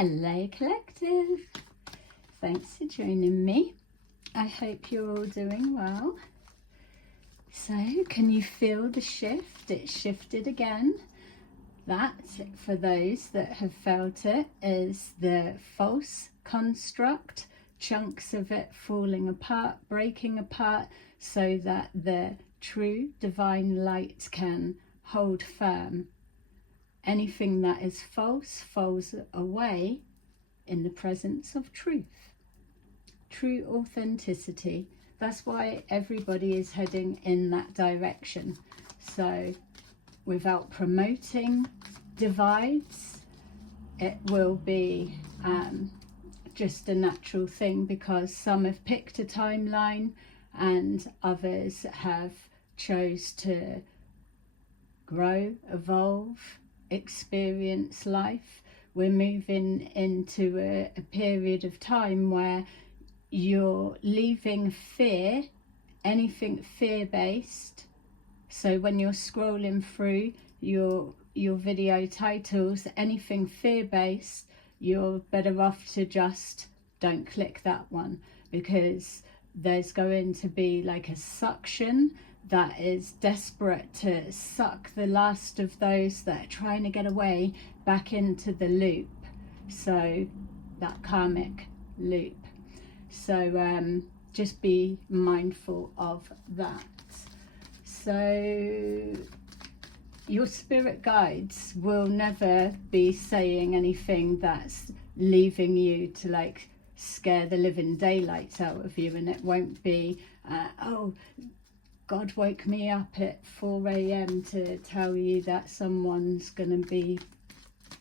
Hello Collective, thanks for joining me. I hope you're all doing well. So can you feel the shift? It shifted again. That, for those that have felt it, is the false construct, chunks of it falling apart, breaking apart, so that the true divine light can hold firm. Anything that is false falls away in the presence of truth. True authenticity. That's why everybody is heading in that direction. So without promoting divides, it will be just a natural thing, because some have picked a timeline and others have chose to grow, evolve, experience life. We're moving into a period of time where you're leaving fear, anything fear-based. So when you're scrolling through your video titles, anything fear-based, you're better off to just don't click that one, because there's going to be like a suction that is desperate to suck the last of those that are trying to get away back into the loop. So that karmic loop. So just be mindful of that. So your spirit guides will never be saying anything that's leaving you to like scare the living daylights out of you, and it won't be oh, God woke me up at 4 a.m. to tell you that someone's going to be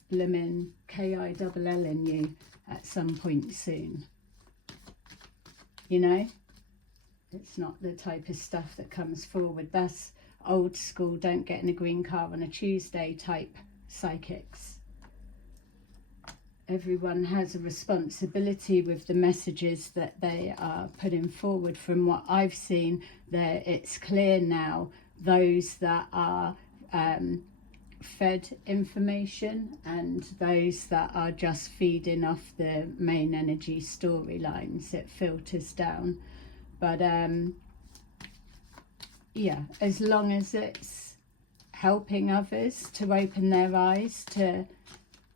blimmin' K-I-double-L-ing you at some point soon. You know, it's not the type of stuff that comes forward. That's old school, don't get in a green car on a Tuesday type psychics. Everyone has a responsibility with the messages that they are putting forward. From what I've seen, that it's clear now, those that are fed information and those that are just feeding off the main energy storylines, it filters down. But yeah, as long as it's helping others to open their eyes to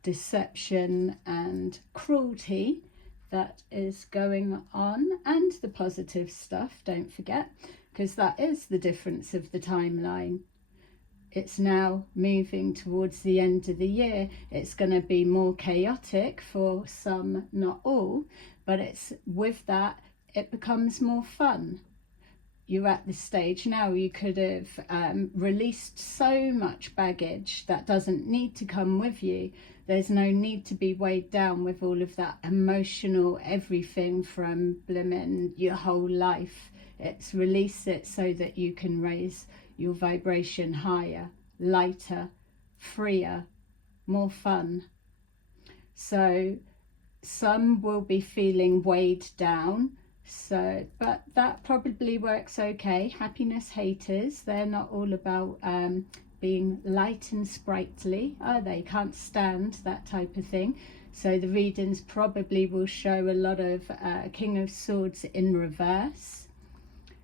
deception and cruelty that is going on, and the positive stuff, don't forget, because that is the difference of the timeline. It's now moving towards the end of the year. It's going to be more chaotic for some, not all, but it's with that it becomes more fun. You're at the stage now, you could have released so much baggage that doesn't need to come with you. There's no need to be weighed down with all of that emotional everything from blimmin' your whole life. It's release it so that you can raise your vibration higher, lighter, freer, more fun. So some will be feeling weighed down. So, but that probably works okay. Happiness haters, they're not all about being light and sprightly. They can't stand that type of thing. So the readings probably will show a lot of King of Swords in reverse.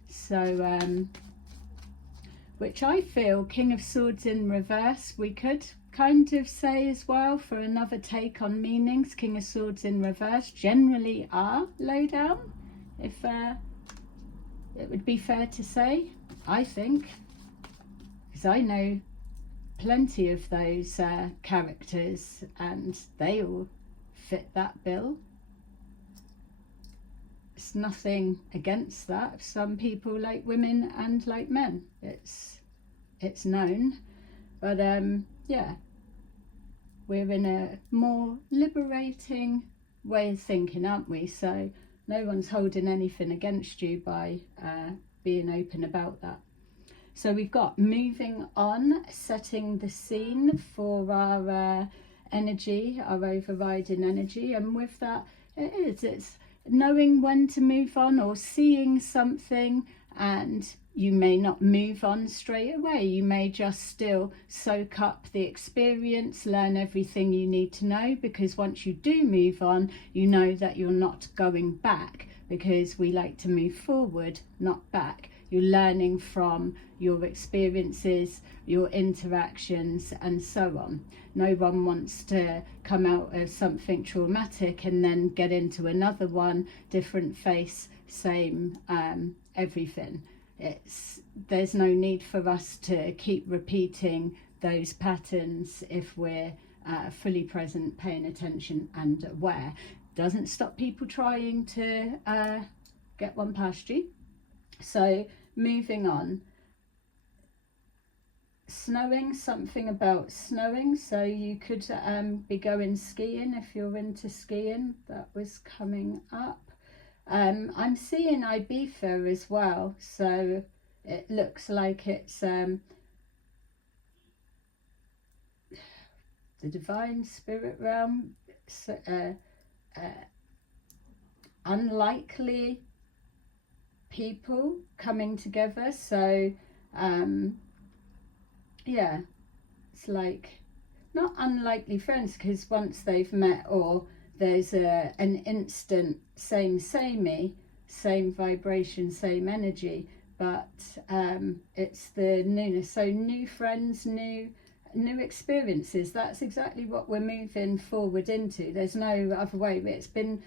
So, which I feel King of Swords in reverse, we could kind of say as well, for another take on meanings, King of Swords in reverse generally are low down. If it would be fair to say, I think, because I know plenty of those characters and they all fit that bill. It's nothing against that. Some people like women and like men. It's known, but yeah, we're in a more liberating way of thinking, aren't we? So no one's holding anything against you by being open about that. So we've got moving on, setting the scene for our energy, our overriding energy. And with that, it's knowing when to move on, or seeing something and you may not move on straight away. You may just still soak up the experience, learn everything you need to know, because once you do move on, you know that you're not going back, because we like to move forward, not back. You're learning from your experiences, your interactions, and so on. No one wants to come out of something traumatic and then get into another one, different face, same everything. There's no need for us to keep repeating those patterns if we're fully present, paying attention and aware. Doesn't stop people trying to get one past you. So moving on, snowing, something about snowing. So you could be going skiing if you're into skiing. That was coming up. I'm seeing Ibiza as well, so it looks like it's the divine spirit realm, unlikely people coming together. So yeah, it's like not unlikely friends, because once they've met, or there's an instant same vibration, same energy, but it's the newness. So new friends, new experiences. That's exactly what we're moving forward into. There's no other way. It's been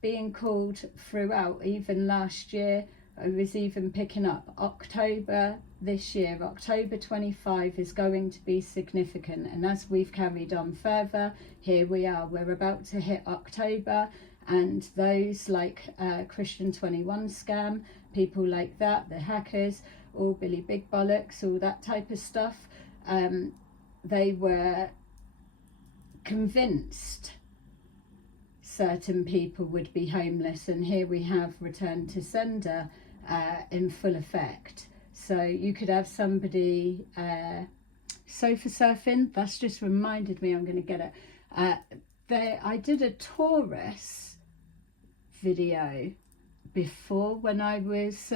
being called throughout. Even last year, I was even picking up October this year. October 25 is going to be significant, and as we've carried on further, here we are, we're about to hit October, and those like Christian 21 scam, people like that, the hackers, all Billy Big Bollocks, all that type of stuff, they were convinced certain people would be homeless, and here we have return to sender in full effect. So you could have somebody sofa surfing. That's just reminded me, I'm going to get it. I did a Taurus video before when I was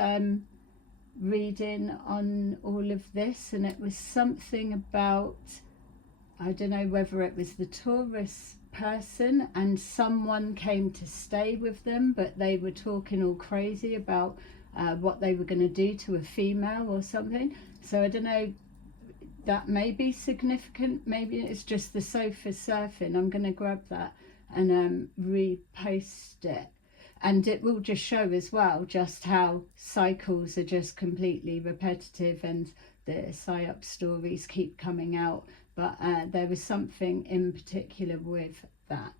reading on all of this, and it was something about, I don't know whether it was the Taurus person and someone came to stay with them, but they were talking all crazy about what they were going to do to a female or something. So I don't know, that may be significant. Maybe it's just the sofa surfing. I'm going to grab that and repost it, and it will just show as well just how cycles are just completely repetitive, and the psyop stories keep coming out. But there was something in particular with that.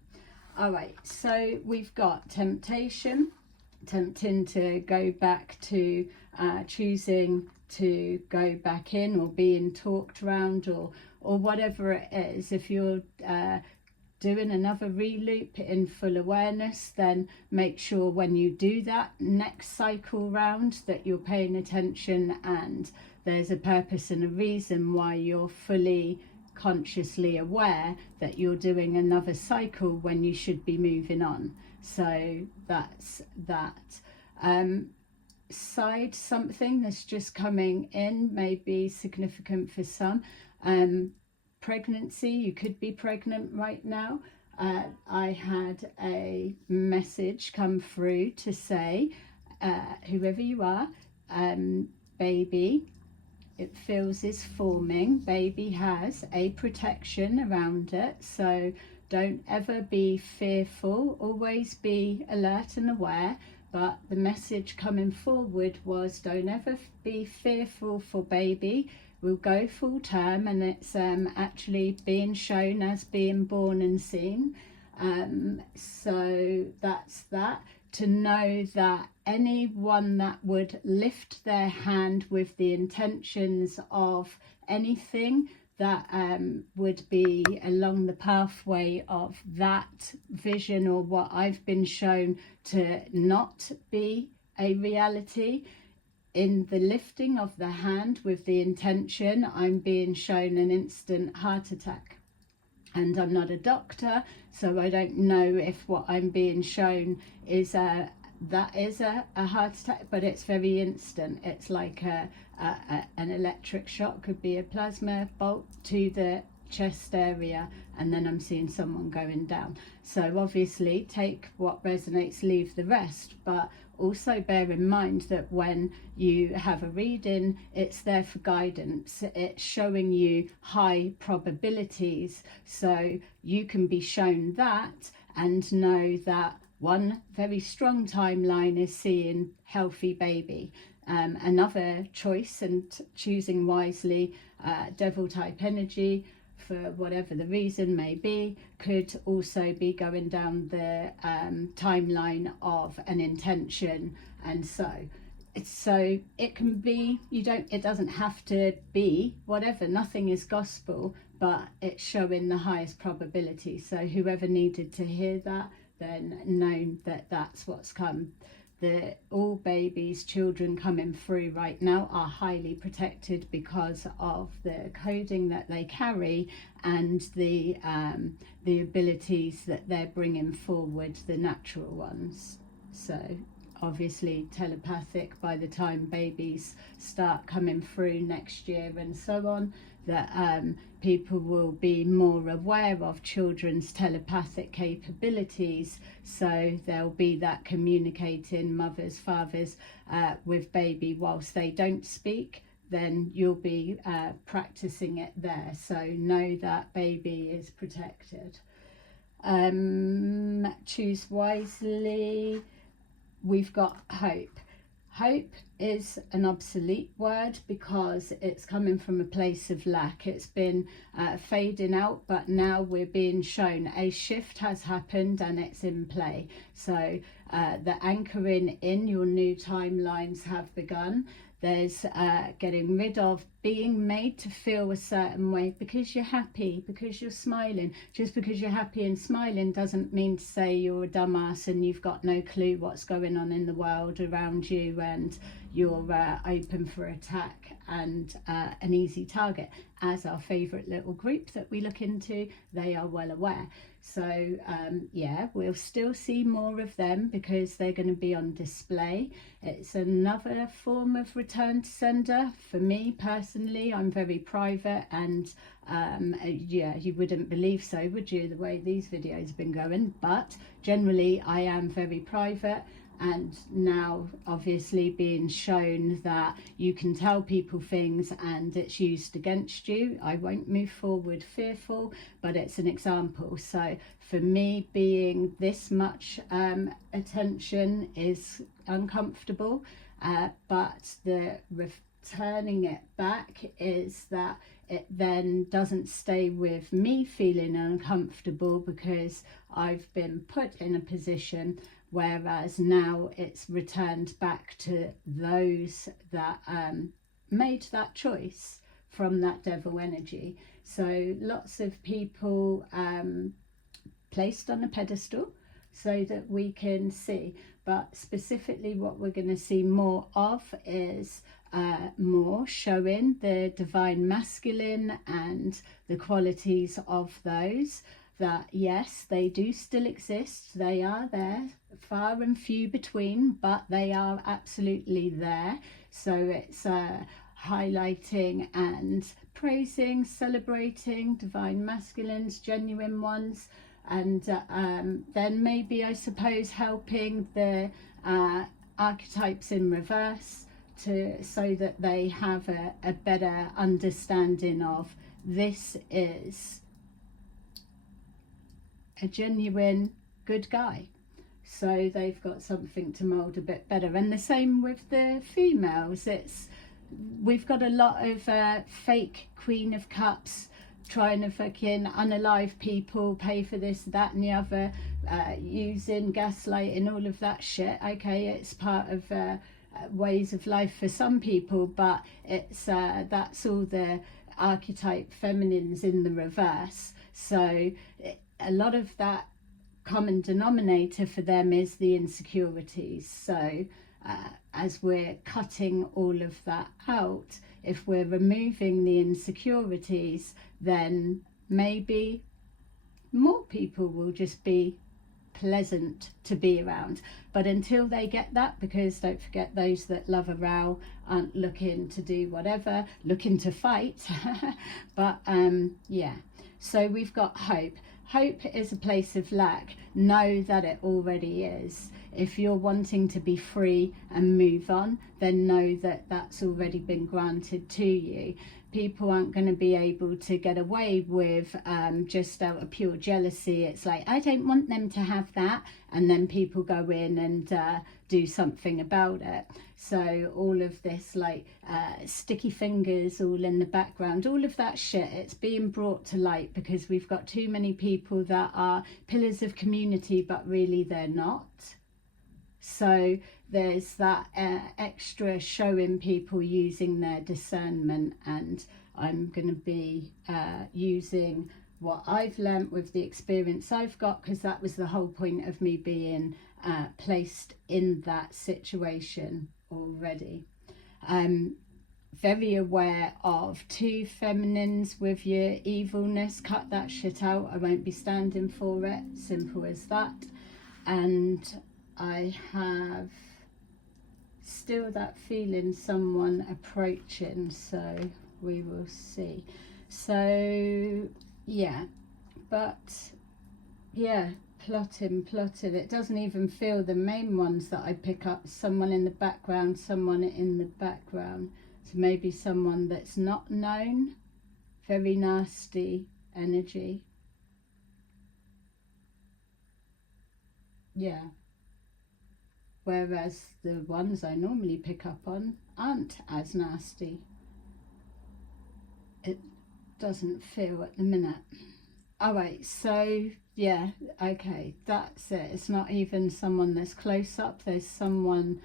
All right, so we've got temptation, tempting to go back to choosing to go back in, or being talked around, or whatever it is. If you're doing another reloop in full awareness, then make sure when you do that next cycle round that you're paying attention, and there's a purpose and a reason why you're fully consciously aware that you're doing another cycle when you should be moving on. So that's that. Side something that's just coming in may be significant for some. Pregnancy, you could be pregnant right now. I had a message come through to say, whoever you are, baby, it feels is forming. Baby has a protection around it, so don't ever be fearful. Always be alert and aware. But the message coming forward was, don't ever be fearful for baby. We'll go full term, and it's actually being shown as being born and seen. So that's that. To know that anyone that would lift their hand with the intentions of anything that would be along the pathway of that vision, or what I've been shown to not be a reality, in the lifting of the hand with the intention, I'm being shown an instant heart attack. And I'm not a doctor, so I don't know if what I'm being shown is that is a heart attack, but it's very instant. It's like an electric shock, could be a plasma bolt to the chest area, and then I'm seeing someone going down. So obviously take what resonates, leave the rest, but also bear in mind that when you have a reading, it's there for guidance. It's showing you high probabilities, so you can be shown that and know that one very strong timeline is seeing healthy baby. Another choice, and choosing wisely, devil type energy, for whatever the reason may be, could also be going down the timeline of an intention. And so it can be, it doesn't have to be whatever, nothing is gospel, but it's showing the highest probability. So whoever needed to hear that, then know that that's what's come. All babies, children coming through right now are highly protected because of the coding that they carry and the abilities that they're bringing forward, the natural ones. So obviously telepathic by the time babies start coming through next year and so on, that people will be more aware of children's telepathic capabilities, so there'll be that communicating, mothers, fathers, with baby whilst they don't speak. Then you'll be practicing it there, so know that baby is protected. Choose wisely. We've got hope. Hope is an obsolete word because it's coming from a place of lack. It's been fading out, but now we're being shown a shift has happened and it's in play. So the anchoring in your new timelines have begun. There's getting rid of being made to feel a certain way because you're happy, because you're smiling. Just because you're happy and smiling doesn't mean to say you're a dumbass and you've got no clue what's going on in the world around you, and you're open for attack and an easy target. As our favourite little group that we look into, they are well aware. So yeah, we'll still see more of them because they're going to be on display. It's another form of return to sender. For me personally, I'm very private, and yeah, you wouldn't believe so, would you, the way these videos have been going? But generally I am very private, and now obviously being shown that you can tell people things and it's used against you. I won't move forward fearful, but it's an example. So for me, being this much attention is uncomfortable, but the returning it back is that it then doesn't stay with me feeling uncomfortable because I've been put in a position, whereas now it's returned back to those that made that choice from that devil energy. So lots of people placed on a pedestal so that we can see, but specifically what we're going to see more of is more showing the divine masculine and the qualities of those. That yes, they do still exist, they are there, far and few between, but they are absolutely there. So it's highlighting and praising, celebrating divine masculines, genuine ones, and then maybe I suppose helping the archetypes in reverse so that they have a better understanding of this is a genuine good guy, so they've got something to mold a bit better. And the same with the females. We've got a lot of fake Queen of Cups trying to fucking unalive people, pay for this, that and the other, using gaslighting, all of that shit. Okay, it's part of ways of life for some people, but it's that's all the archetype feminines in the reverse. So a lot of that common denominator for them is the insecurities. So as we're cutting all of that out, if we're removing the insecurities, then maybe more people will just be pleasant to be around. But until they get that, because don't forget, those that love a row aren't looking to do whatever, looking to fight. But yeah, so we've got hope. Hope is a place of lack. Know that it already is. If you're wanting to be free and move on, then know that that's already been granted to you. People aren't going to be able to get away with just out of pure jealousy. It's like, I don't want them to have that, and then people go in and do something about it. So all of this like sticky fingers all in the background, all of that shit, it's being brought to light because we've got too many people that are pillars of community, but really they're not. So there's that extra showing people using their discernment, and I'm going to be using what I've learnt with the experience I've got, because that was the whole point of me being placed in that situation already. Very aware of 2 feminines with your evilness. Cut that shit out. I won't be standing for it. Simple as that. And I have still that feeling someone approaching, so we will see. So yeah, but yeah, plotting. It doesn't even feel the main ones that I pick up. Someone in the background, someone in the background. So maybe someone that's not known. Very nasty energy. Yeah. Whereas the ones I normally pick up on aren't as nasty. It doesn't feel at the minute. Alright, so yeah, okay, that's it. It's not even someone that's close up. There's someone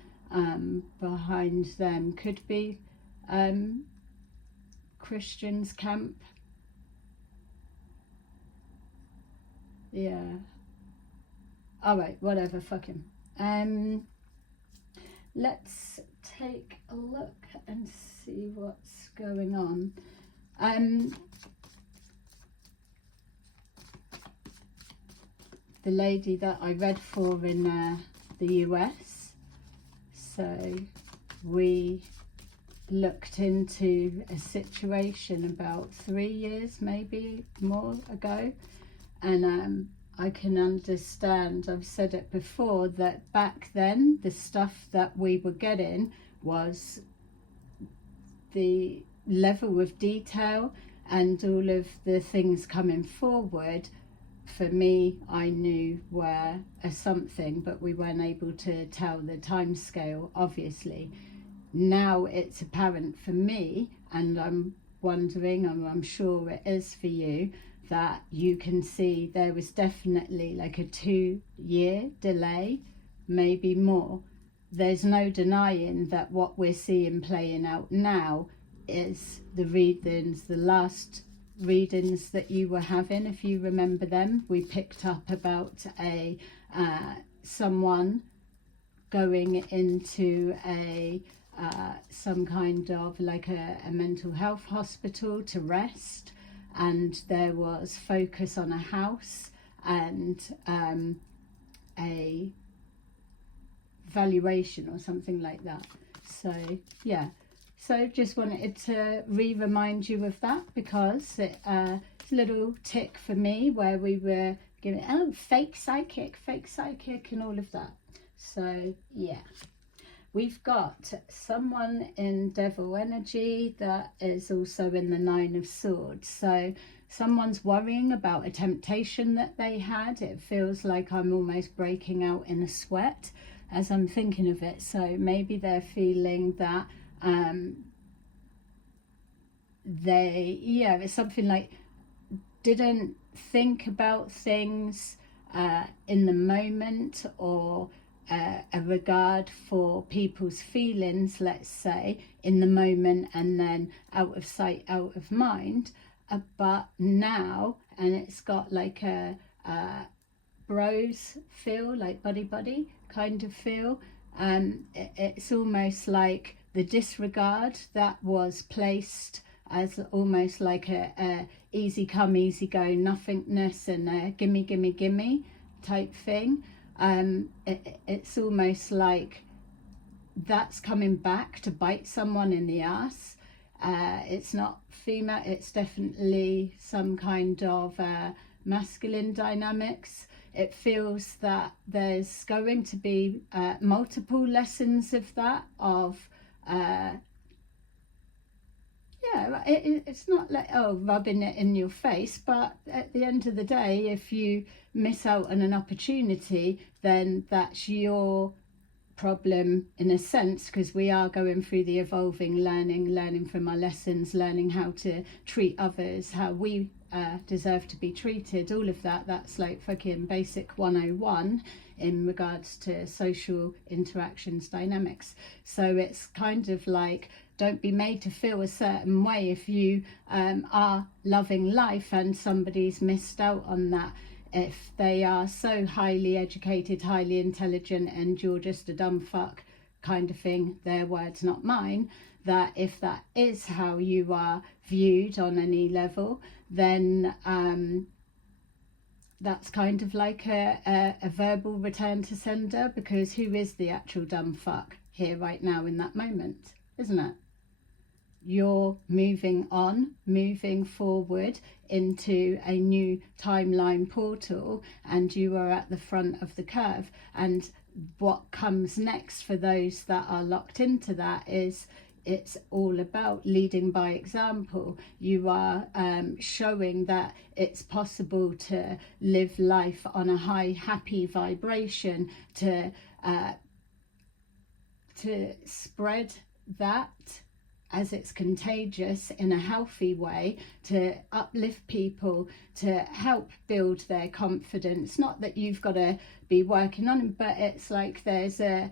behind them. Could be Christian's camp. Yeah. Alright, whatever, fuck him. Let's take a look and see what's going on. The lady that I read for in the US, so we looked into a situation about 3 years, maybe more ago, and I can understand, I've said it before, that back then the stuff that we were getting was the level of detail and all of the things coming forward. For me, I knew were a something, but we weren't able to tell the time scale, obviously. Now it's apparent for me, and I'm wondering, and I'm sure it is for you, that you can see there was definitely like a 2-year delay, maybe more. There's no denying that what we're seeing playing out now is the readings, the last readings that you were having, if you remember them. We picked up about a someone going into a some kind of like a mental health hospital to rest, and there was focus on a house and a valuation or something like that. So yeah, so just wanted to remind you of that, because it's a little tick for me where we were giving, oh, fake psychic and all of that. So yeah, we've got someone in devil energy that is also in the 9 of Swords. So someone's worrying about a temptation that they had. It feels like I'm almost breaking out in a sweat as I'm thinking of it. So maybe they're feeling that it's something like didn't think about things in the moment, or a regard for people's feelings, let's say, in the moment, and then out of sight, out of mind. But now, and it's got like a bros feel, like buddy kind of feel. It's almost like the disregard that was placed as almost like a easy come, easy go, nothingness, and a gimme type thing. It's almost like that's coming back to bite someone in the ass. It's not female, it's definitely some kind of masculine dynamics. It feels that there's going to be multiple lessons of that, of it's not like, oh, rubbing it in your face, but at the end of the day, if you miss out on an opportunity, then that's your problem in a sense, because we are going through the evolving learning from our lessons, learning how to treat others, how we deserve to be treated, all of that. That's like fucking basic 101 in regards to social interactions dynamics. So it's kind of like, don't be made to feel a certain way if you are loving life and somebody's missed out on that. If they are so highly educated, highly intelligent, and you're just a dumb fuck kind of thing, their words, not mine, that if that is how you are viewed on any level, then that's kind of like a verbal return to sender, because who is the actual dumb fuck here right now in that moment, isn't it? You're moving on, moving forward into a new timeline portal, and you are at the front of the curve. And what comes next for those that are locked into that is, it's all about leading by example. You are showing that it's possible to live life on a high, happy vibration, to spread that as it's contagious in a healthy way, to uplift people, to help build their confidence. Not that you've got to be working on it, but it's like there's a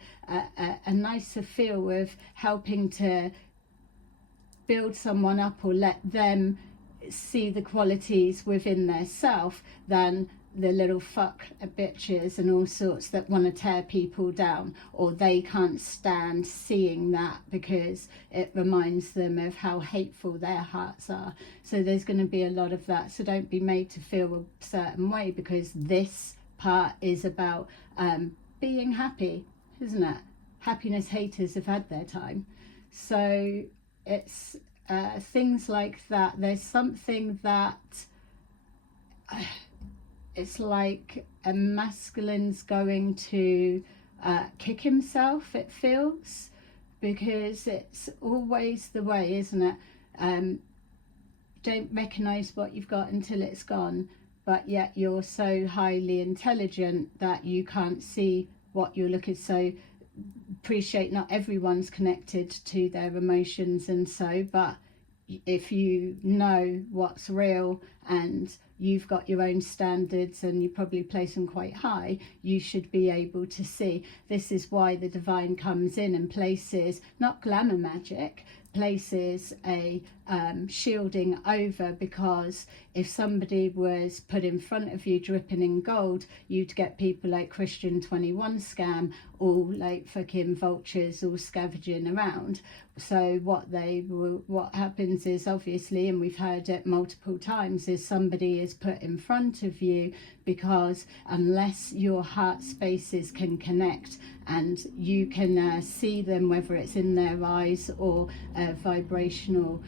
nicer feel of helping to build someone up, or let them see the qualities within their self, than the little fuck bitches and all sorts that want to tear people down, or they can't stand seeing that because it reminds them of how hateful their hearts are. So there's going to be a lot of that. So don't be made to feel a certain way, because this part is about being happy, isn't it? Happiness haters have had their time. So it's things like that. There's something that it's like a masculine's going to kick himself, it feels, because it's always the way, isn't it? Don't recognise what you've got until it's gone, but yet you're so highly intelligent that you can't see what you're looking. So appreciate not everyone's connected to their emotions, and so, but if you know what's real and you've got your own standards and you probably place them quite high, you should be able to see. This is why the divine comes in and places, not glamour magic, places a shielding over, because if somebody was put in front of you dripping in gold, you'd get people like Christian 21 scam, all like fucking vultures, all scavenging around. So what happens is, obviously, and we've heard it multiple times, is somebody is put in front of you because unless your heart spaces can connect and you can see them, whether it's in their eyes or a vibrational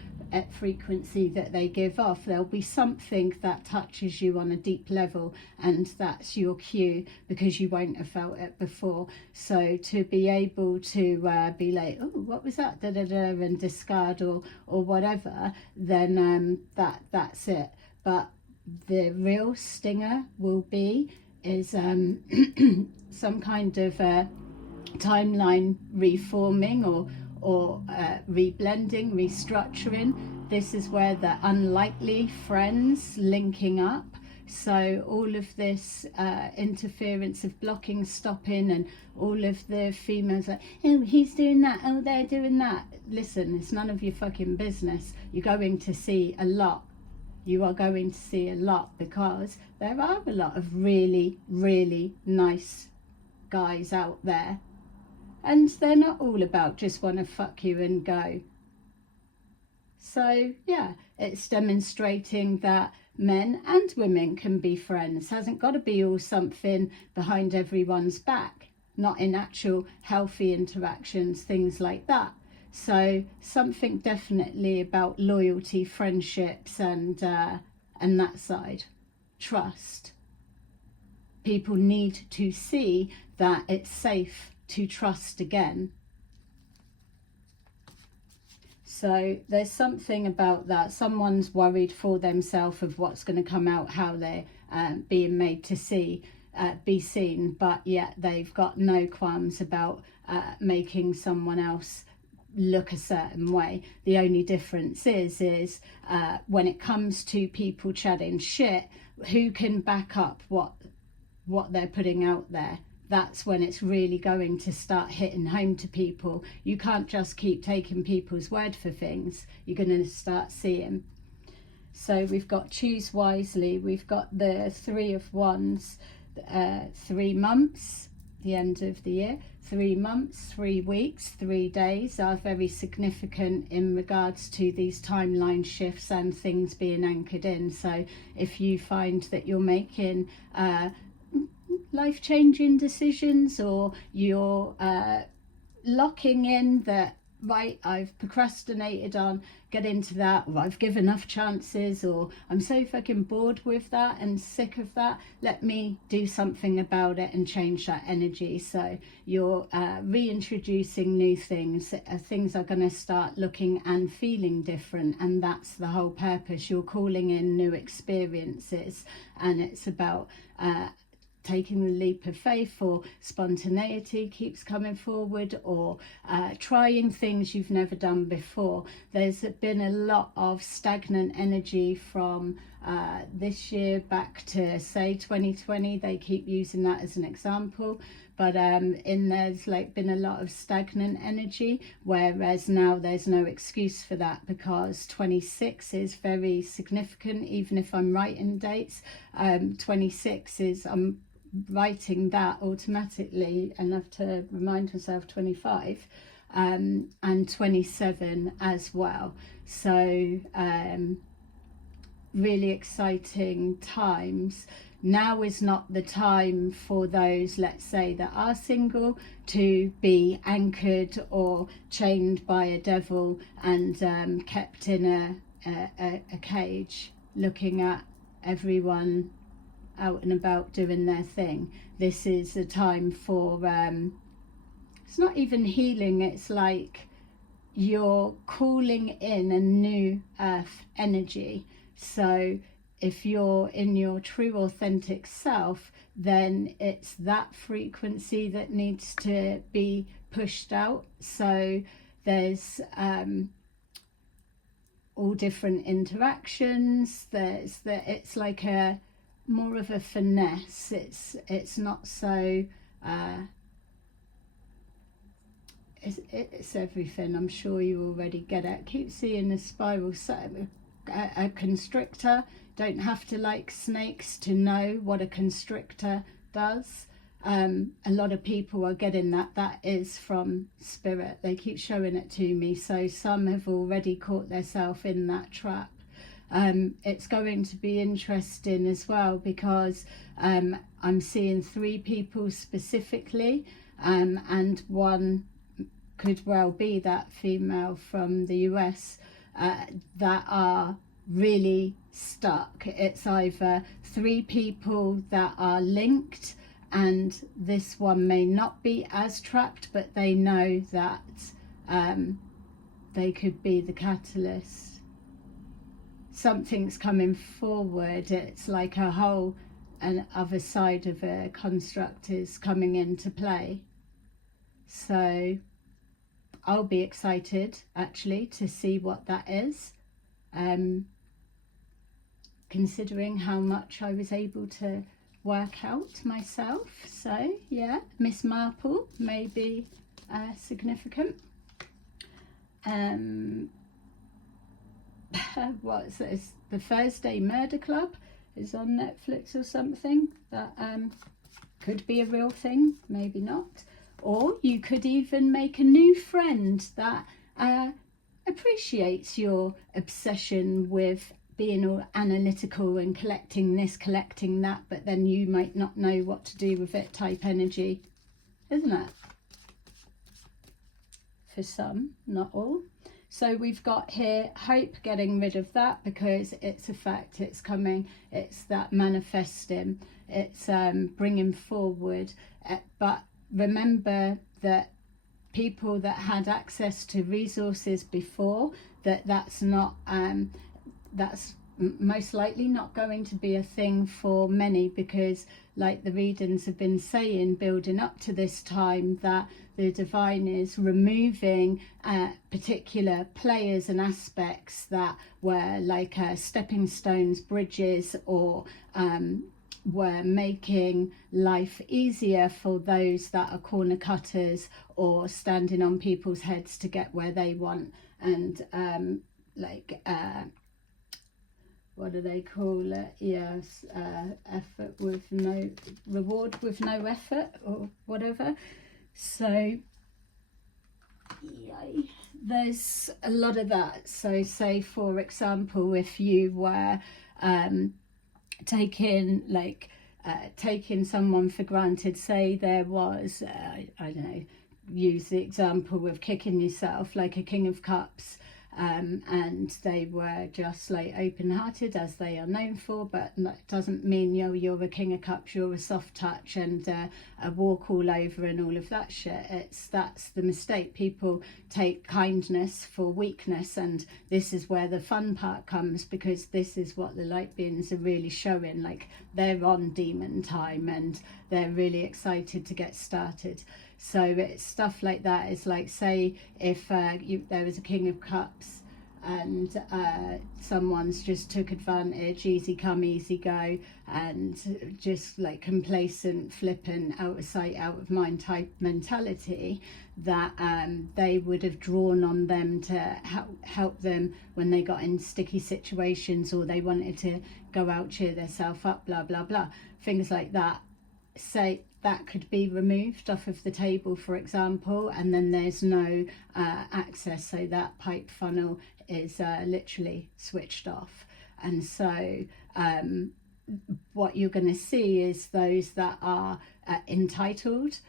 frequency that they give off, there'll be something that touches you on a deep level, and that's your cue, because you won't have felt it before. So to be able to be like, oh, what was that, da da da, and discard or whatever, then that's it. But the real stinger will be is some kind of timeline reforming or reblending, restructuring. This is where the unlikely friends linking up. So all of this interference of blocking, stopping, and all of the females like, oh, he's doing that, oh, they're doing that. Listen, it's none of your fucking business. You're going to see a lot. You are going to see a lot, because there are a lot of really, really nice guys out there. And they're not all about just want to fuck you and go. So, yeah, it's demonstrating that men and women can be friends. Hasn't got to be all something behind everyone's back, not in actual healthy interactions, things like that. So something definitely about loyalty, friendships, and that side. Trust. People need to see that it's safe to trust again. So there's something about that. Someone's worried for themselves of what's going to come out, how they're being made to be seen, but yet they've got no qualms about making someone else look a certain way. The only difference is when it comes to people chatting shit, who can back up what they're putting out there? That's when it's really going to start hitting home to people. You can't just keep taking people's word for things. You're going to start seeing. So we've got choose wisely. We've got the 3 of Wands, 3 months, the end of the year. 3 months, 3 weeks, 3 days are very significant in regards to these timeline shifts and things being anchored in. So if you find that you're making life-changing decisions, or you're locking in that, right, I've procrastinated on getting to that, or I've given enough chances, or I'm so fucking bored with that and sick of that, let me do something about it and change that energy. So you're reintroducing new things. Things are going to start looking and feeling different, and that's the whole purpose. You're calling in new experiences, and it's about taking the leap of faith, or spontaneity keeps coming forward, or trying things you've never done before. There's been a lot of stagnant energy from this year back to, say, 2020. They keep using that as an example, but there's like been a lot of stagnant energy, whereas now there's no excuse for that, because 26 is very significant. Even if I'm writing dates, 26 is writing that automatically, and I have to remind myself 25 and 27 as well. So really exciting times. Now is not the time for those, let's say, that are single to be anchored or chained by a devil and kept in a cage, looking at everyone out and about doing their thing. This is a time for it's not even healing, it's like you're calling in a new earth energy. So if you're in your true authentic self, then it's that frequency that needs to be pushed out. So there's all different interactions. It's like a more of a finesse. It's not so it's everything. I'm sure you already get it. Keep seeing a spiral, a constrictor. Don't have to like snakes to know what a constrictor does. A lot of people are getting that is from spirit. They keep showing it to me, so some have already caught themselves in that trap. It's going to be interesting as well, because I'm seeing 3 people specifically, and one could well be that female from the US that are really stuck. It's either 3 people that are linked, and this one may not be as trapped, but they know that they could be the catalyst. Something's coming forward. It's like a whole and other side of a construct is coming into play. So I'll be excited actually to see what that is, considering how much I was able to work out myself. So yeah, Miss Marple may be significant. What's this? The Thursday Murder Club is on Netflix or something. That could be a real thing, maybe not. Or you could even make a new friend that appreciates your obsession with being all analytical and collecting this, collecting that, but then you might not know what to do with it type energy, isn't it? For some, not all. So we've got here hope, getting rid of that because it's a fact, it's coming, it's that manifesting, it's bringing forward. But remember that people that had access to resources before, that's not that's most likely not going to be a thing for many, because like the readings have been saying, building up to this time, that the divine is removing particular players and aspects that were like stepping stones, bridges, or were making life easier for those that are corner cutters or standing on people's heads to get where they want. And what do they call it? Yes, effort with no reward, with no effort, or whatever. So yay, there's a lot of that. So say for example, if you were taking someone for granted, say there was I don't know, use the example of kicking yourself, like a King of Cups, and they were just like open-hearted, as they are known for, but that doesn't mean you're a King of Cups, you're a soft touch and a walk all over and all of that shit. That's the mistake. People take kindness for weakness, and this is where the fun part comes, because this is what the light beings are really showing, like they're on demon time and they're really excited to get started. So it's stuff like that. It's like, say if there was a King of Cups and someone's just took advantage, easy come easy go, and just like complacent, flippant, out of sight out of mind type mentality, that they would have drawn on them to help them when they got in sticky situations, or they wanted to go out, cheer themselves up, blah blah blah, things like that. Say that could be removed off of the table, for example, and then there's no access, so that pipe funnel is literally switched off. And so what you're going to see is those that are entitled.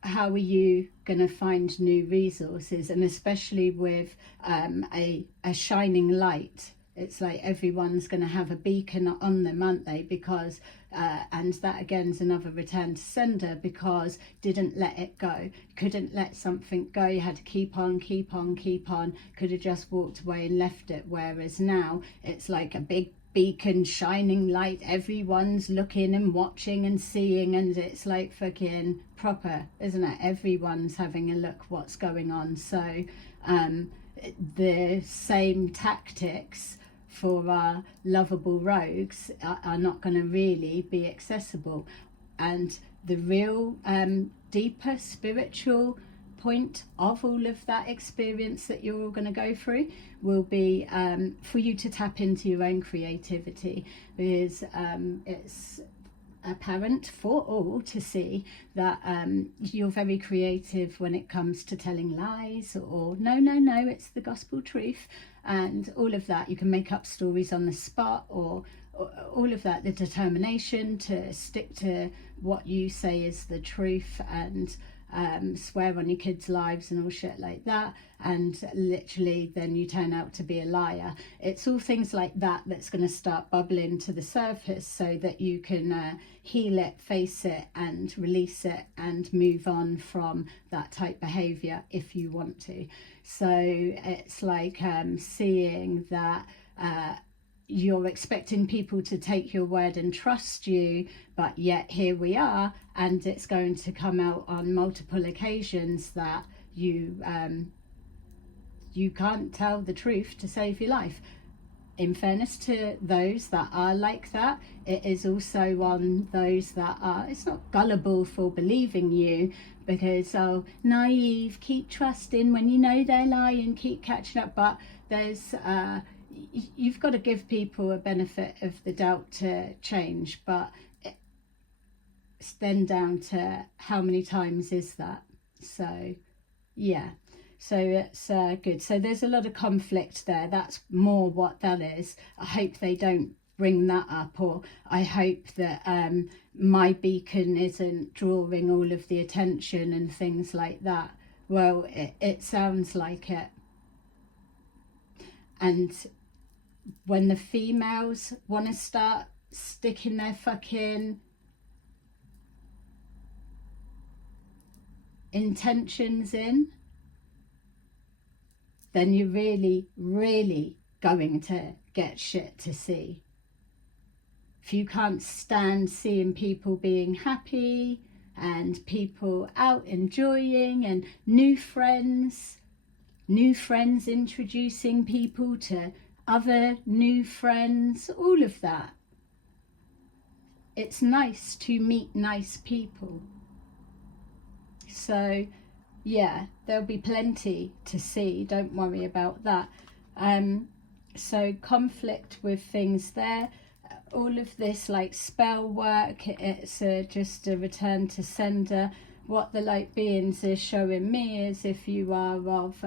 How are you going to find new resources? And especially with a shining light, it's like everyone's going to have a beacon on them, aren't they? Because and that again is another return to sender, because didn't let it go, couldn't let something go, you had to keep on, could have just walked away and left it. Whereas now it's like a big beacon, shining light, everyone's looking and watching and seeing, and it's like fucking proper, isn't it? Everyone's having a look what's going on. So the same tactics for our lovable rogues are not going to really be accessible. And the real deeper spiritual point of all of that experience that you're all going to go through will be for you to tap into your own creativity, because it's apparent for all to see that you're very creative when it comes to telling lies, or no, it's the gospel truth, and all of that. You can make up stories on the spot, or all of that, the determination to stick to what you say is the truth, and swear on your kids' lives and all shit like that, and literally then you turn out to be a liar. It's all things like that that's going to start bubbling to the surface, so that you can heal it, face it and release it, and move on from that type behavior if you want to. So it's like seeing that you're expecting people to take your word and trust you, but yet here we are, and it's going to come out on multiple occasions that you can't tell the truth to save your life. In fairness to those that are like that, it is also on those that are, it's not gullible for believing you, because naive, keep trusting when you know they're lying, keep catching up. But there's you've got to give people a benefit of the doubt to change, but it's then down to how many times is that. So yeah, So it's good. So there's a lot of conflict there. That's more what that is. I hope they don't bring that up, or I hope that my beacon isn't drawing all of the attention and things like that. Well, it sounds like it. And when the females want to start sticking their fucking intentions in, then you're really, really going to get shit to see. If you can't stand seeing people being happy and people out enjoying and new friends introducing people to other new friends, all of that. It's nice to meet nice people. So yeah, there'll be plenty to see, don't worry about that. So conflict with things there. All of this like spell work, it's just a return to sender. What the light beings is showing me is if you are of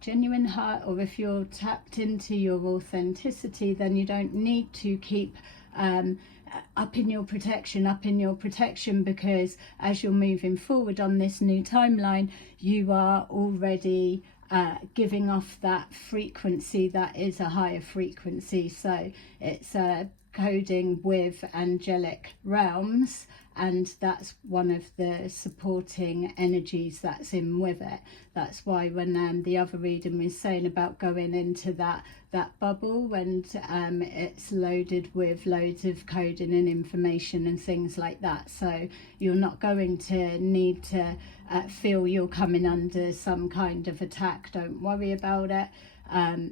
genuine heart, or if you're tapped into your authenticity, then you don't need to keep up in your protection, because as you're moving forward on this new timeline, you are already giving off that frequency that is a higher frequency. So it's coding with angelic realms, and that's one of the supporting energies that's in with it. That's why when the other reading was saying about going into that bubble, and it's loaded with loads of coding and information and things like that. So you're not going to need to feel you're coming under some kind of attack. Don't worry about it.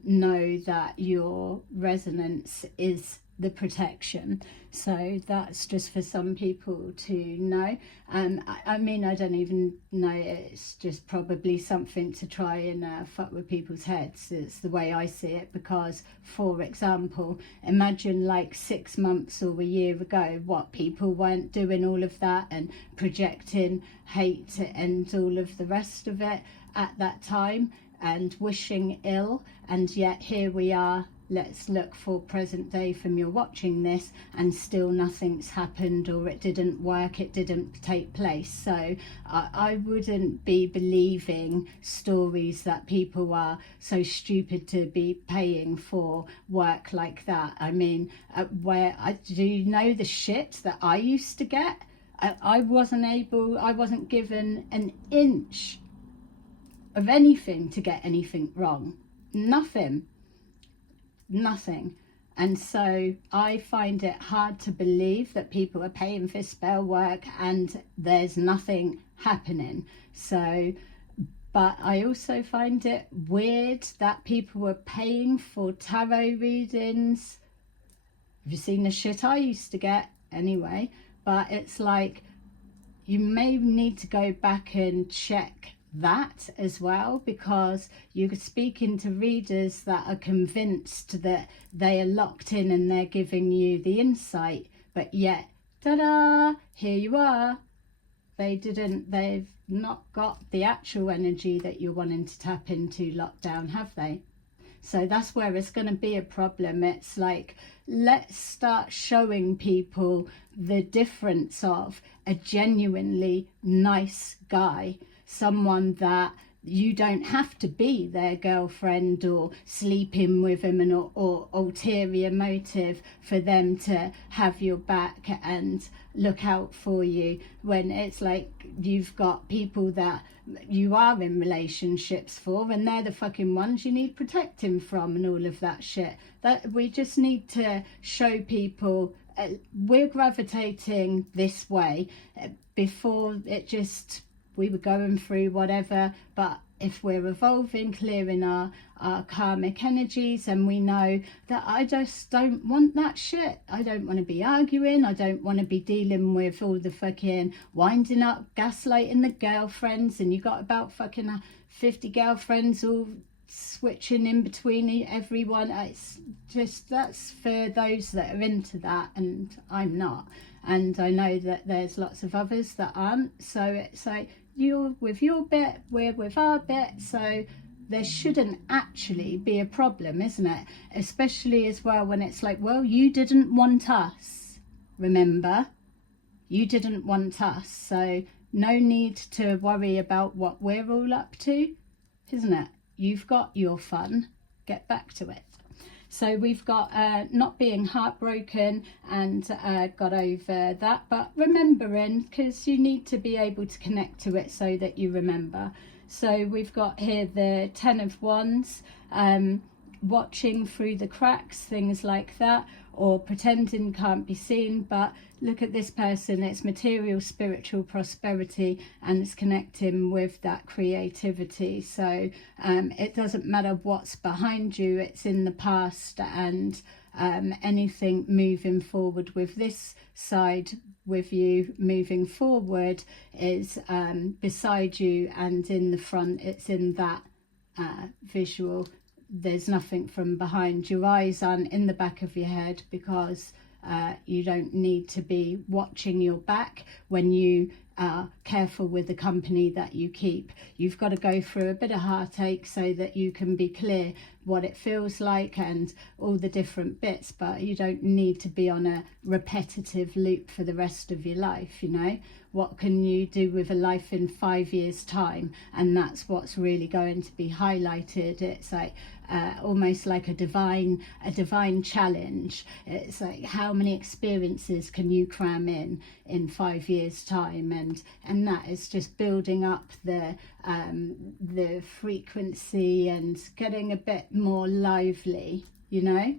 Know that your resonance is the protection. So that's just for some people to know. I mean, I don't even know, it's just probably something to try and fuck with people's heads. It's the way I see it, because for example, imagine like 6 months or a year ago, what people weren't doing all of that and projecting hate and all of the rest of it at that time and wishing ill, and yet here we are. Let's look for present day from you're watching this, and still nothing's happened, or it didn't work, it didn't take place. So I wouldn't be believing stories that people are so stupid to be paying for work like that. I mean, do you know the shit that I used to get? I wasn't given an inch of anything to get anything wrong. Nothing. And so I find it hard to believe that people are paying for spell work and there's nothing happening. So, but I also find it weird that people were paying for tarot readings. Have you seen the shit I used to get? Anyway, but it's like, you may need to go back and check that as well, because you're speaking to readers that are convinced that they are locked in and they're giving you the insight, but yet ta-da, here you are. They've not got the actual energy that you're wanting to tap into lockdown, have they? So that's where it's going to be a problem. It's like, let's start showing people the difference of a genuinely nice guy, someone that you don't have to be their girlfriend or sleeping with them, and or ulterior motive for them to have your back and look out for you, when it's like you've got people that you are in relationships for, and they're the fucking ones you need protecting from, and all of that shit. That we just need to show people we're gravitating this way. Before it just, we were going through whatever, but if we're evolving, clearing our karmic energies, and we know that I just don't want that shit. I don't want to be arguing. I don't want to be dealing with all the fucking winding up, gaslighting the girlfriends, and you got about fucking 50 girlfriends all switching in between everyone. It's just, that's for those that are into that, and I'm not. And I know that there's lots of others that aren't. So it's like, you're with your bit, we're with our bit, so there shouldn't actually be a problem, isn't it? Especially as well when it's like, well, you didn't want us, remember? You didn't want us, so no need to worry about what we're all up to, isn't it? You've got your fun, get back to it. So we've got not being heartbroken and got over that, but remembering, because you need to be able to connect to it so that you remember. So we've got here the 10 of Wands, watching through the cracks, things like that, or pretending can't be seen. But look at this person, it's material, spiritual prosperity, and it's connecting with that creativity. So it doesn't matter what's behind you, it's in the past, and anything moving forward with this side with you moving forward is beside you, and in the front it's in that visual. There's nothing from behind. Your eyes aren't in the back of your head, because you don't need to be watching your back when you are careful with the company that you keep. You've got to go through a bit of heartache so that you can be clear what it feels like and all the different bits, but you don't need to be on a repetitive loop for the rest of your life. You know, what can you do with a life in 5 years time? And that's what's really going to be highlighted. It's like almost like a divine challenge. It's like, how many experiences can you cram in 5 years time? And that is just building up the frequency and getting a bit more lively, you know,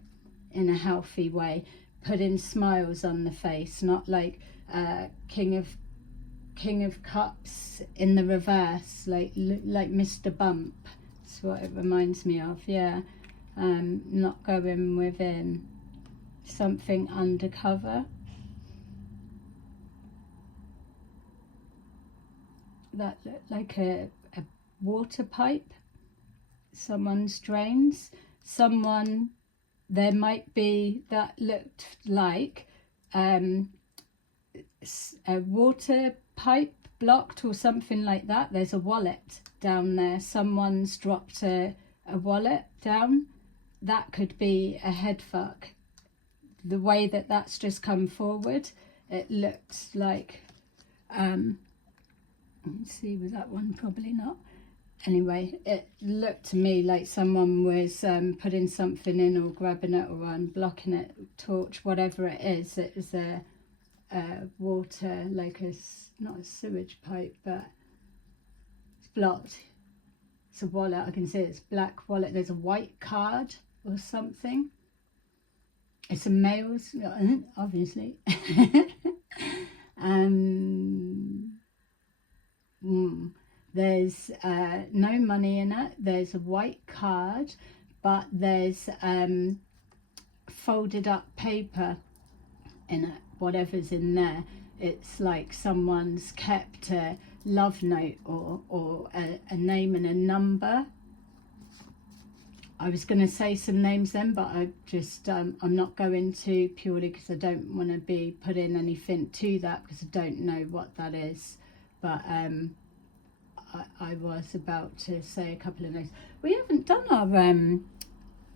in a healthy way, putting smiles on the face, not like King of Cups in the reverse, like Mr. Bump. That's what it reminds me of. Yeah, not going within, something undercover. That looked like a water pipe, someone's drains. Someone, there might be, that looked like a water pipe blocked or something like that. There's a wallet down there. Someone's dropped a wallet down. That could be a head fuck. The way that that's just come forward, it looks like let's see, with that one probably not. Anyway, it looked to me like someone was putting something in, or grabbing it, or unblocking it, torch, whatever it is. It was a water, like not a sewage pipe, but it's blocked. It's a wallet. I can see it's black wallet. There's a white card or something. It's a male's, obviously. There's no money in it. There's a white card, but there's folded up paper in it, whatever's in there. It's like someone's kept a love note or a name and a number. I was going to say some names then, but I just I'm not going to, purely because I don't want to be putting anything to that, because I don't know what that is. But I was about to say a couple of names. We haven't done our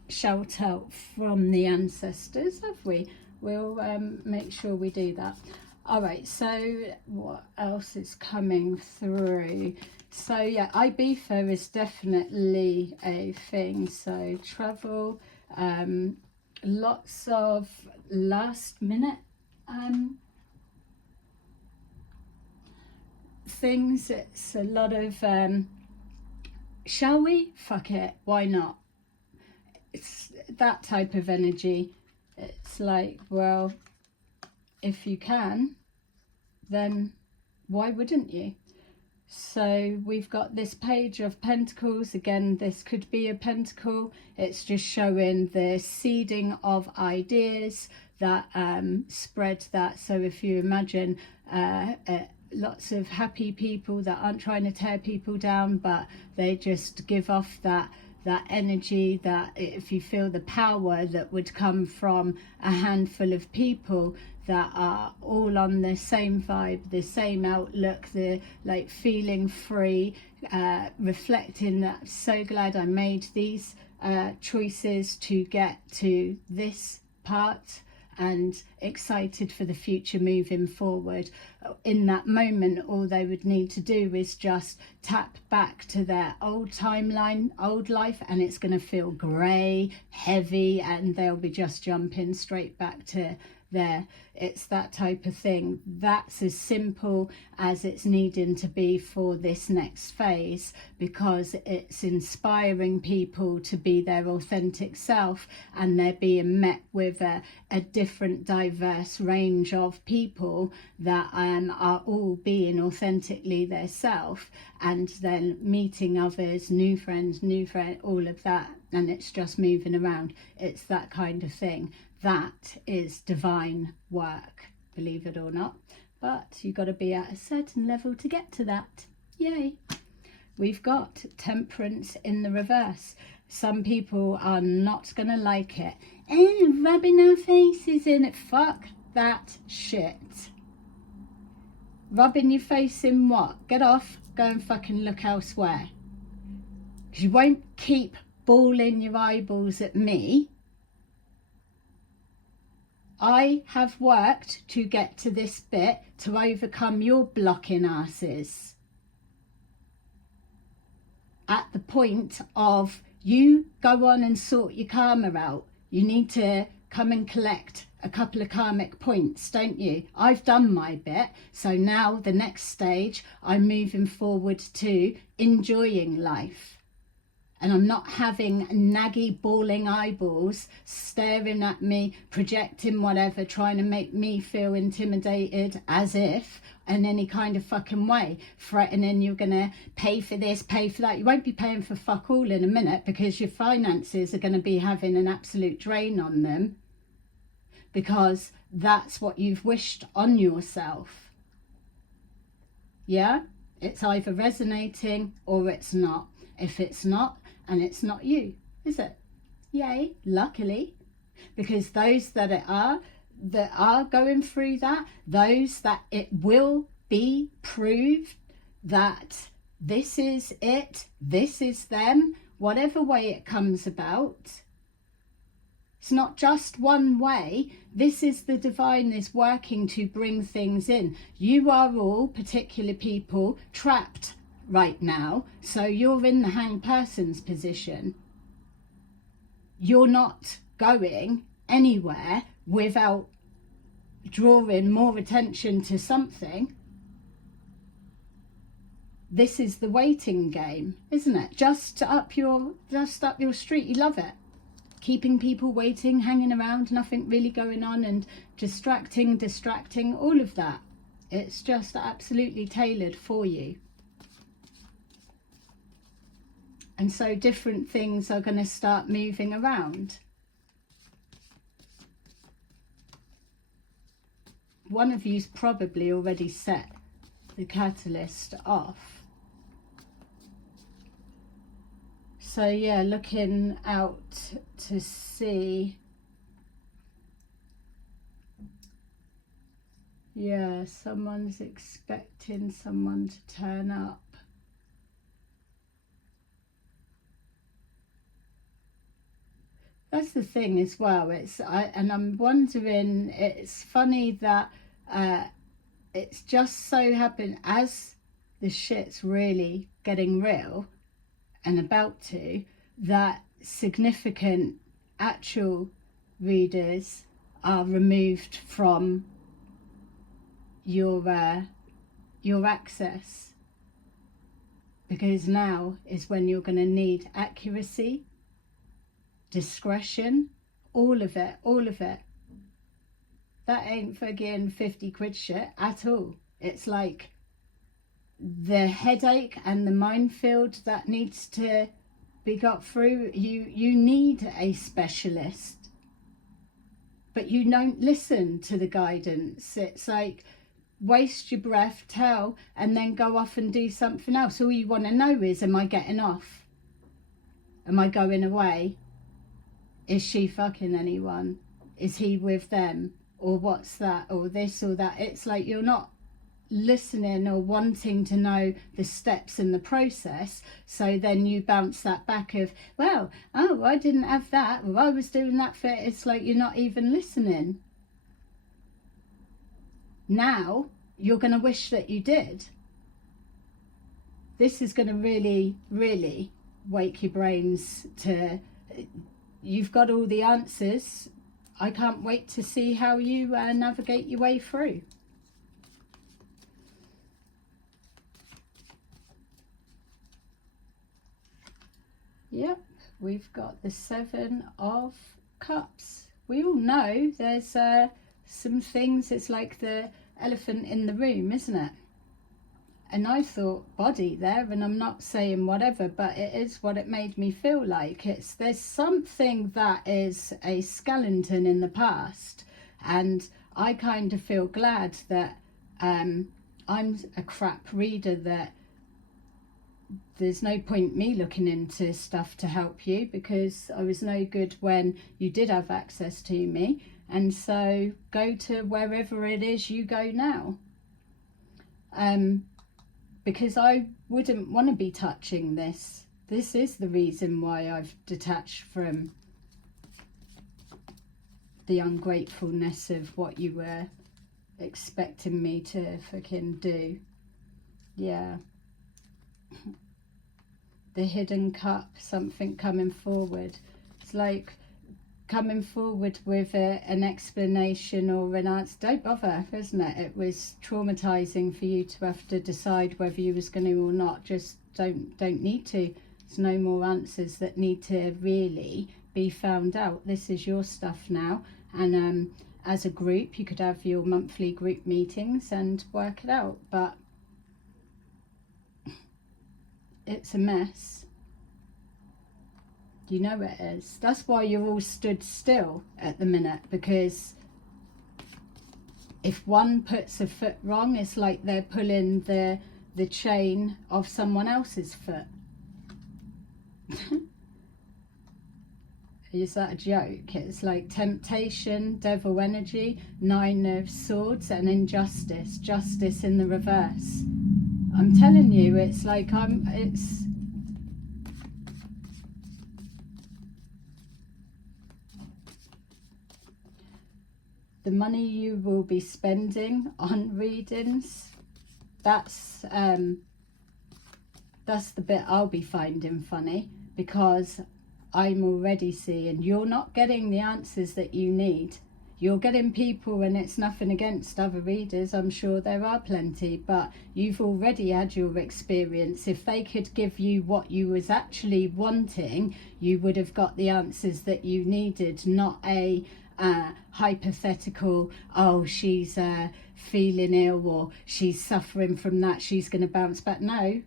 shout out from the ancestors, have we? We'll make sure we do that. All right, so what else is coming through? So yeah, Ibiza is definitely a thing. So travel, lots of last minute things. It's a lot of shall we? Fuck it, why not? It's that type of energy. It's like, well, if you can, then why wouldn't you? So we've got this Page of Pentacles. Again, this could be a pentacle. It's just showing the seeding of ideas that spread that. So if you imagine lots of happy people that aren't trying to tear people down, but they just give off that that energy, that if you feel the power that would come from a handful of people that are all on the same vibe, the same outlook, the like feeling free, reflecting that I'm so glad I made these choices to get to this part, and excited for the future moving forward. In that moment, all they would need to do is just tap back to their old timeline, old life, and it's going to feel grey, heavy, and they'll be just jumping straight back to there. It's that type of thing. That's as simple as it's needing to be for this next phase, because it's inspiring people to be their authentic self, and they're being met with a different, diverse range of people that are all being authentically their self, and then meeting others, new friends, all of that, and it's just moving around. It's that kind of thing. That is divine work, believe it or not. But you've got to be at a certain level to get to that. Yay. We've got temperance in the reverse. Some people are not going to like it. Rubbing our faces in it. Fuck that shit. Rubbing your face in what? Get off. Go and fucking look elsewhere. Because you won't keep bawling your eyeballs at me. I have worked to get to this bit to overcome your blocking asses. At the point of you go on and sort your karma out, you need to come and collect a couple of karmic points, don't you? I've done my bit, so now the next stage, I'm moving forward to enjoying life. And I'm not having naggy, bawling eyeballs staring at me, projecting whatever, trying to make me feel intimidated as if in any kind of fucking way, threatening you're going to pay for this, pay for that. You won't be paying for fuck all in a minute, because your finances are going to be having an absolute drain on them, because that's what you've wished on yourself. Yeah? It's either resonating or it's not. If it's not, and it's not you, is it? Yay, luckily, because those that are going through that, those that it will be proved that this is it, this is them, whatever way it comes about. It's not just one way. This is the divine is working to bring things in. You are all particular people trapped right now, so you're in the hanged person's position. You're not going anywhere without drawing more attention to something. This is the waiting game, isn't it? Just up your street. You love it. Keeping people waiting, hanging around, nothing really going on, and distracting, all of that. It's just absolutely tailored for you. And so different things are going to start moving around. One of you's probably already set the catalyst off. So yeah, looking out to see. Yeah, someone's expecting someone to turn up. That's the thing as well. And I'm wondering, it's funny that it's just so happened as the shit's really getting real and about to, that significant actual readers are removed from your access, because now is when you're going to need accuracy, discretion, all of it. That ain't fucking 50 quid shit at all. It's like the headache and the minefield that needs to be got through. You need a specialist, but you don't listen to the guidance. It's like waste your breath, tell, and then go off and do something else. All you want to know is, am I getting off? Am I going away? Is she fucking anyone? Is he with them? Or what's that? Or this or that? It's like you're not listening or wanting to know the steps in the process, so then you bounce that back of, well, oh, I didn't have that, or I was doing that for, it's like you're not even listening. Now you're going to wish that you did. This is going to really, really wake your brains to, you've got all the answers. I can't wait to see how you navigate your way through. Yep, we've got the 7 of Cups. We all know there's some things, it's like the elephant in the room, isn't it? And I thought body there, and I'm not saying whatever, but it is what it made me feel like. There's something that is a skeleton in the past, and I kind of feel glad that I'm a crap reader, that there's no point me looking into stuff to help you, because I was no good when you did have access to me. And so go to wherever it is you go now. Because I wouldn't want to be touching this. This is the reason why I've detached from the ungratefulness of what you were expecting me to fucking do. Yeah. The hidden cup, something coming forward. It's like coming forward with an explanation or an answer. Don't bother, isn't it? It was traumatizing for you to have to decide whether you was going to or not. Just don't need to. There's no more answers that need to really be found out. This is your stuff now, and as a group you could have your monthly group meetings and work it out, but it's a mess. You know it is. That's why you're all stood still at the minute, because if one puts a foot wrong, it's like they're pulling the chain of someone else's foot. Is that a joke? It's like temptation, devil energy, 9 of Swords, and injustice, justice in the reverse. I'm telling you, it's like it's the money you will be spending on readings. That's the bit I'll be finding funny, because I'm already seeing you're not getting the answers that you need. You're getting people, and it's nothing against other readers, I'm sure there are plenty, but you've already had your experience. If they could give you what you was actually wanting, you would have got the answers that you needed, not a hypothetical, oh, she's feeling ill, or she's suffering from that, she's going to bounce back. No,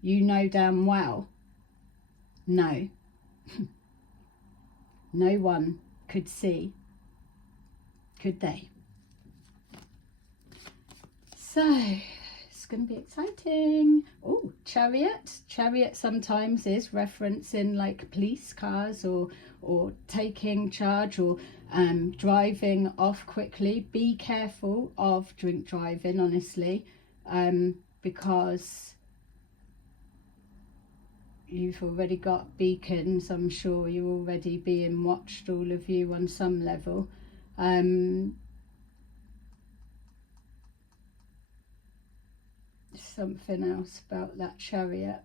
you know damn well, no. No one could see, could they? So it's going to be exciting. Oh, Chariot. Chariot sometimes is referencing like police cars, or taking charge, or driving off quickly. Be careful of drink driving, honestly, because you've already got beacons. I'm sure you're already being watched, all of you, on some level. Something else about that Chariot.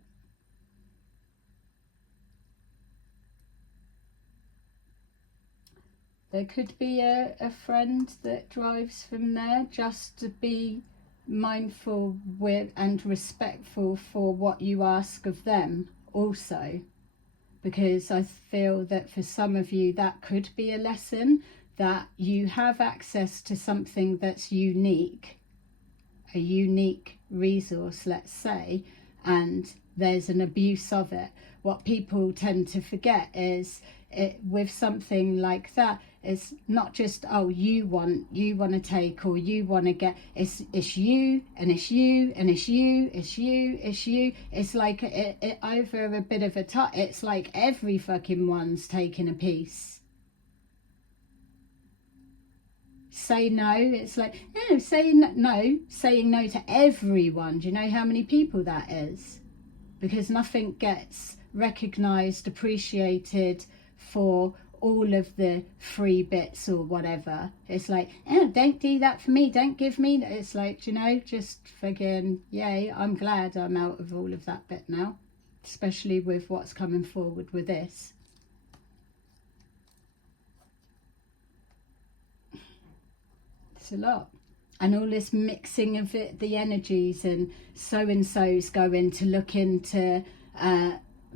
There could be a friend that drives from there, just to be mindful with and respectful for what you ask of them also, because I feel that for some of you that could be a lesson, that you have access to something that's unique, a unique resource, let's say, and there's an abuse of it. What people tend to forget is, with something like that, It's not just, oh, you want to take, or you want to get. It's you, and it's you, and it's you, it's you, it's you. It's like it over a bit of a it's like every fucking one's taking a piece. Say no. It's like, no, saying no to everyone. Do you know how many people that is? Because nothing gets recognized, appreciated for all of the free bits or whatever. It's like, oh, don't do that for me, don't give me. It's like, you know, just friggin' yay, I'm glad I'm out of all of that bit now, especially with what's coming forward with this. It's a lot. And all this mixing of it, the energies, and so-and-so's going to look into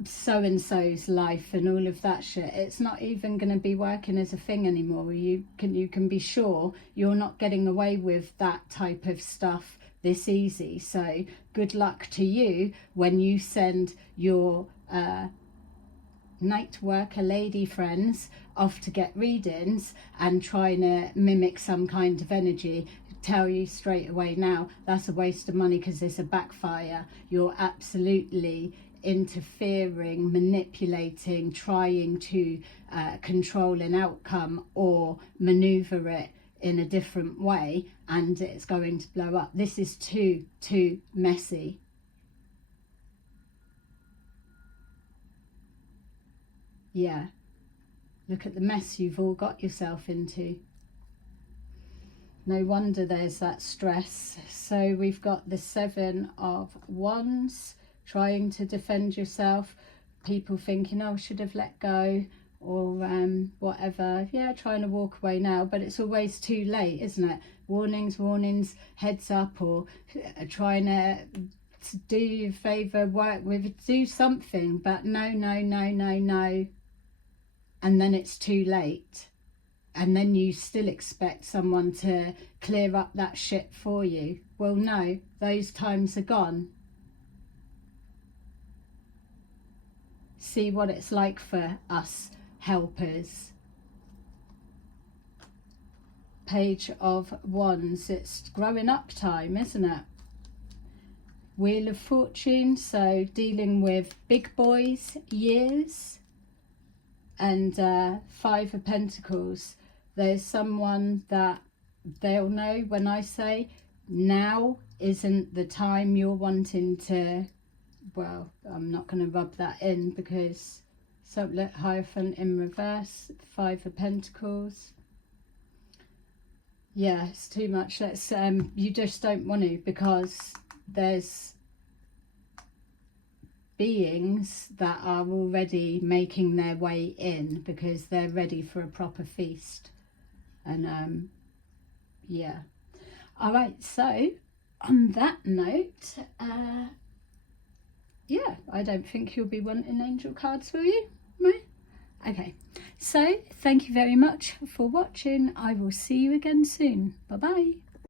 so-and-so's life and all of that shit. It's not even going to be working as a thing anymore. You can be sure you're not getting away with that type of stuff this easy. So good luck to you when you send your night worker lady friends off to get readings and trying to mimic some kind of energy. Tell you straight away now, that's a waste of money, because it's a backfire. You're absolutely interfering, manipulating, trying to control an outcome or maneuver it in a different way, and it's going to blow up. This is too messy. Yeah, look at the mess you've all got yourself into. No wonder there's that stress. So we've got the 7 of Wands, trying to defend yourself, people thinking, oh, I should have let go, or whatever. Yeah, trying to walk away now, but it's always too late, isn't it? Warnings, heads up, or trying to do you a favour, work with, do something, but no. And then it's too late. And then you still expect someone to clear up that shit for you. Well, no, those times are gone. See what it's like for us helpers. Page of Wands, it's growing up time, isn't it? Wheel of Fortune, so dealing with big boys, years. And 5 of Pentacles, there's someone that they'll know when I say now isn't the time you're wanting to, well, I'm not going to rub that in because, so look, Hierophant in reverse, 5 of Pentacles. Yeah, it's too much. Let's you just don't want to, because there's beings that are already making their way in because they're ready for a proper feast. And yeah, all right, so on that note, yeah, I don't think you'll be wanting angel cards, will you? No? Okay, so thank you very much for watching. I will see you again soon. Bye bye.